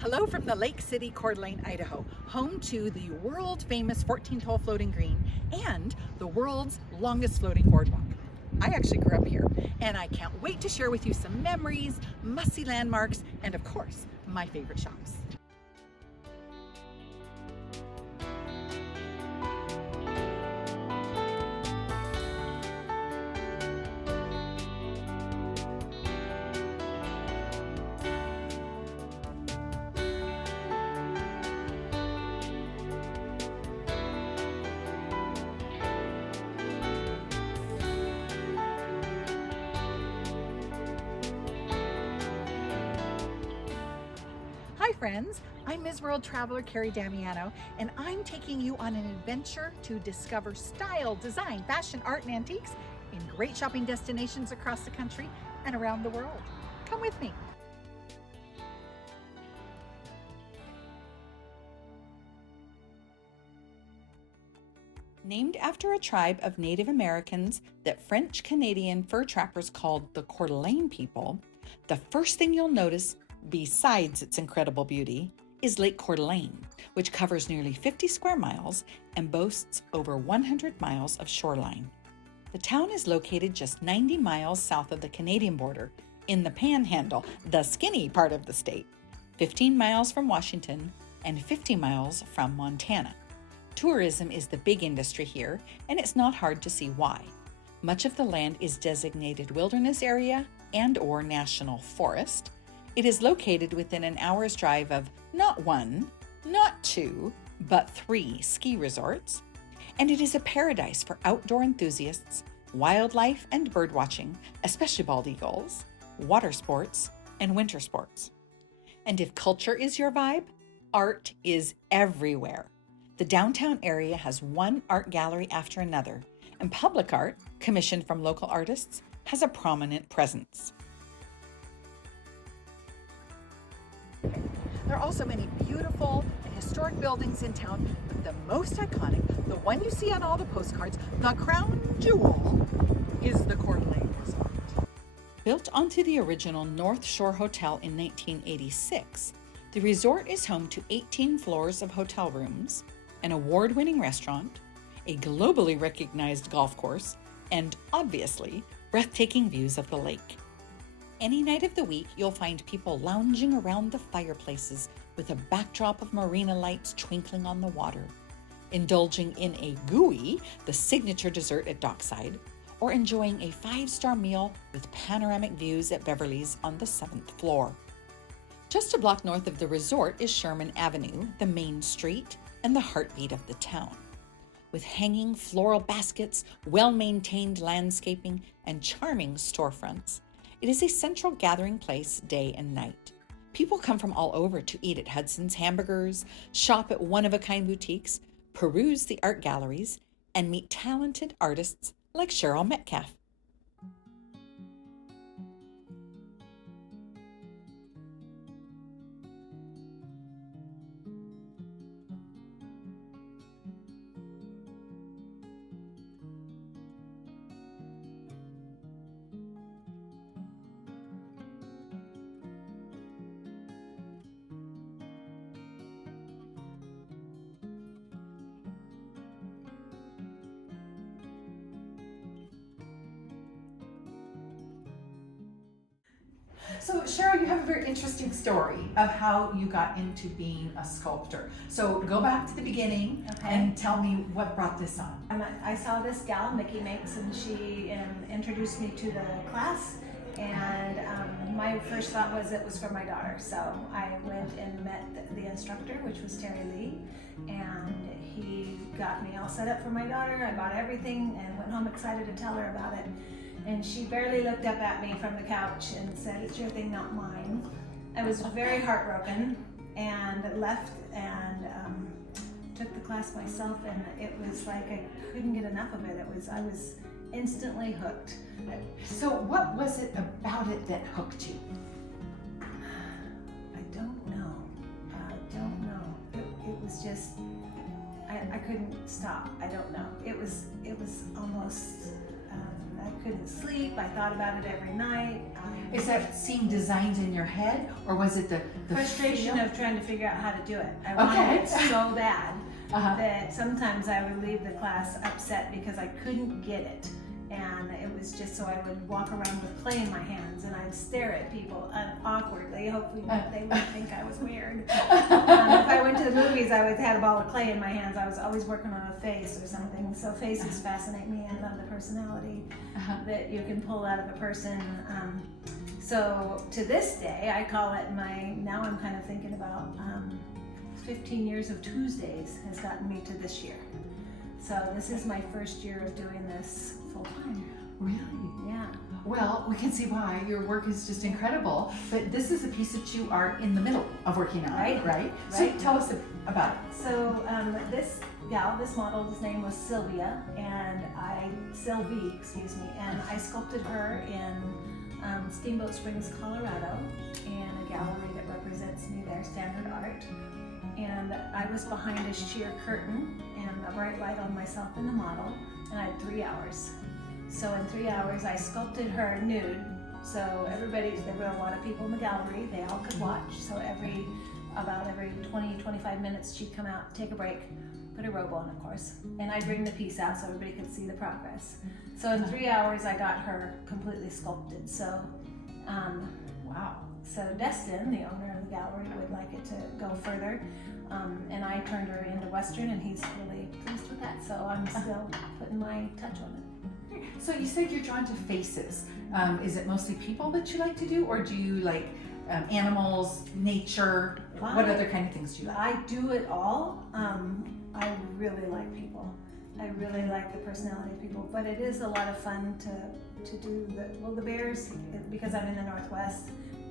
Hello from the Lake City, Coeur d'Alene, Idaho, home to the world-famous 14-hole floating green and the world's longest floating boardwalk. I actually grew up here, and I can't wait to share with you some memories, must-see landmarks, and of course, my favorite shops. Hi friends, I'm Ms. World Traveler Kerry Damiano, and I'm taking you on an adventure to discover style, design, fashion, art, and antiques in great shopping destinations across the country and around the world. Come with me. Named after a tribe of Native Americans that French-Canadian fur trappers called the Coeur d'Alene people, the first thing you'll notice, besides its incredible beauty, is Lake Coeur d'Alene, which covers nearly 50 square miles and boasts over 100 miles of shoreline. The town is located just 90 miles south of the Canadian border in the Panhandle, the skinny part of the state, 15 miles from Washington and 50 miles from Montana. Tourism is the big industry here, and it's not hard to see why. Much of the land is designated wilderness area and/or national forest. It is located within an hour's drive of not one, not two, but 3 ski resorts. And it is a paradise for outdoor enthusiasts, wildlife and bird watching, especially bald eagles, water sports, and winter sports. And if culture is your vibe, art is everywhere. The downtown area has one art gallery after another, and public art, commissioned from local artists, has a prominent presence. There are also many beautiful and historic buildings in town, but the most iconic, the one you see on all the postcards, the crown jewel, is the Coeur d'Alene Resort. Built onto the original North Shore Hotel in 1986, the resort is home to 18 floors of hotel rooms, an award-winning restaurant, a globally recognized golf course, and obviously, breathtaking views of the lake. Any night of the week, you'll find people lounging around the fireplaces with a backdrop of marina lights twinkling on the water, indulging in a gooey, the signature dessert at Dockside, or enjoying a 5-star meal with panoramic views at Beverly's on the 7th floor. Just a block north of the resort is Sherman Avenue, the main street, and the heartbeat of the town. With hanging floral baskets, well-maintained landscaping, and charming storefronts, it is a central gathering place day and night. People come from all over to eat at Hudson's Hamburgers, shop at one-of-a-kind boutiques, peruse the art galleries, and meet talented artists like Cheryl Metcalf. So Cheryl, you have a very interesting story of how you got into being a sculptor. So go back to the beginning and tell me what brought this on. I saw this gal, Mickey Makes, and she introduced me to the class. And my first thought was it was for my daughter. So I went and met the instructor, which was Terry Lee, and he got me all set up for my daughter. I bought everything and went home excited to tell her about it. And she barely looked up at me from the couch and said, "It's your thing, not mine." I was very heartbroken and left and took the class myself, and it was like I couldn't get enough of it. I was instantly hooked. So what was it about it that hooked you? I don't know. It was just, I couldn't stop. I don't know. It was almost I couldn't sleep. I thought about it every night. Is that seeing designs in your head, or was it the frustration feel? of trying to figure out how to do it? I wanted it so bad that sometimes I would leave the class upset because I couldn't get it. And it was just so I would walk around with clay in my hands and I'd stare at people awkwardly, hopefully they wouldn't think I was weird. If I went to the movies, I would have a ball of clay in my hands. I was always working on a face or something. So faces fascinate me. I love the personality that you can pull out of a person. So to this day, I call it now I'm kind of thinking about 15 years of Tuesdays has gotten me to this year. So this is my first year of doing this full time. Really? Yeah. Well, we can see why. Your work is just incredible. But this is a piece that you are in the middle of working on, right? So tell us about it. So this model's name was Sylvie, and I sculpted her in Steamboat Springs, Colorado, in a gallery that represents me there, Standard Art. And I was behind a sheer curtain and a bright light on myself and the model, and I had 3 hours. So in 3 hours, I sculpted her nude. So there were a lot of people in the gallery, they all could watch. So about every 20-25 minutes, she'd come out, take a break, put her robe on, of course, and I'd bring the piece out so everybody could see the progress. So in 3 hours, I got her completely sculpted. So, wow. So Destin, the owner of the gallery, would like it to go further, and I turned her into Western, and he's really pleased with that. So I'm still putting my touch on it. So you said you're drawn to faces. Is it mostly people that you like to do, or do you like animals, nature? What other kind of things do you like? I do it all. I really like people. I really like the personality of people, but it is a lot of fun to do the bears, because I'm in the Northwest.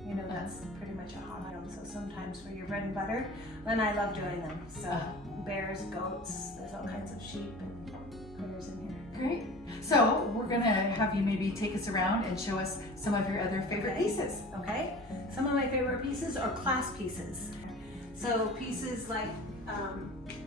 You know, that's pretty much a hot item. So sometimes for your bread and butter, and I love doing them. So bears, goats, there's all kinds of sheep and critters in here. Great. So we're gonna have you maybe take us around and show us some of your other favorite pieces. Okay. Some of my favorite pieces are class pieces. So pieces like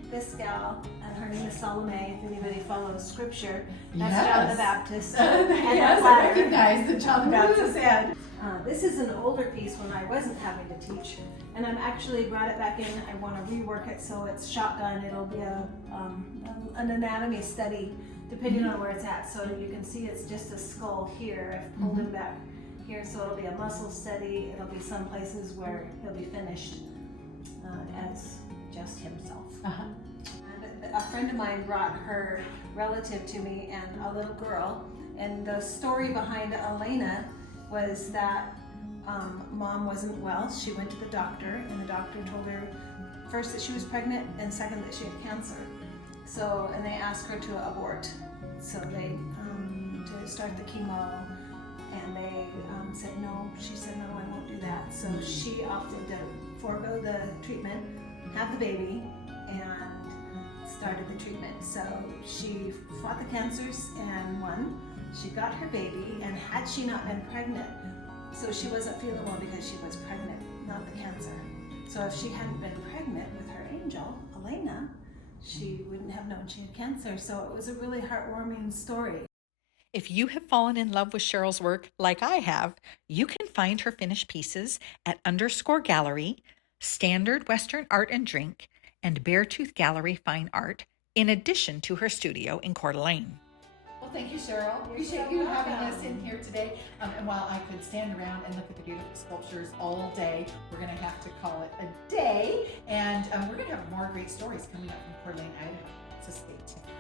this gal, and her name is Salome, if anybody follows scripture. That's John the Baptist. Yes, I recognize the John the Baptist head. This is an older piece when I wasn't having to teach, and I'm actually brought it back in. I want to rework it so it's shotgun. It'll be an anatomy study depending on where it's at. So you can see it's just a skull here. I've pulled him back here, so it'll be a muscle study. It'll be some places where he'll be finished as just himself. And a friend of mine brought her relative to me, and a little girl, and the story behind Elena was that mom wasn't well. She went to the doctor, and the doctor told her first that she was pregnant, and second that she had cancer. So, and they asked her to abort. So they to start the chemo, and they said no. She said no, I won't do that. So she opted to forego the treatment, have the baby, and started the treatment. So she fought the cancers and won. She got her baby, and had she not been pregnant, so she wasn't feeling well because she was pregnant, not the cancer. So if she hadn't been pregnant with her angel, Elena, she wouldn't have known she had cancer. So it was a really heartwarming story. If you have fallen in love with Cheryl's work like I have, you can find her finished pieces at _Gallery, Standard Western Art and Drink, and Beartooth Gallery Fine Art, in addition to her studio in Coeur d'Alene. Well, thank you, Cheryl. Appreciate you having us in here today. And while I could stand around and look at the beautiful sculptures all day, we're going to have to call it a day. And we're going to have more great stories coming up from Coeur d'Alene, Idaho. So stay tuned.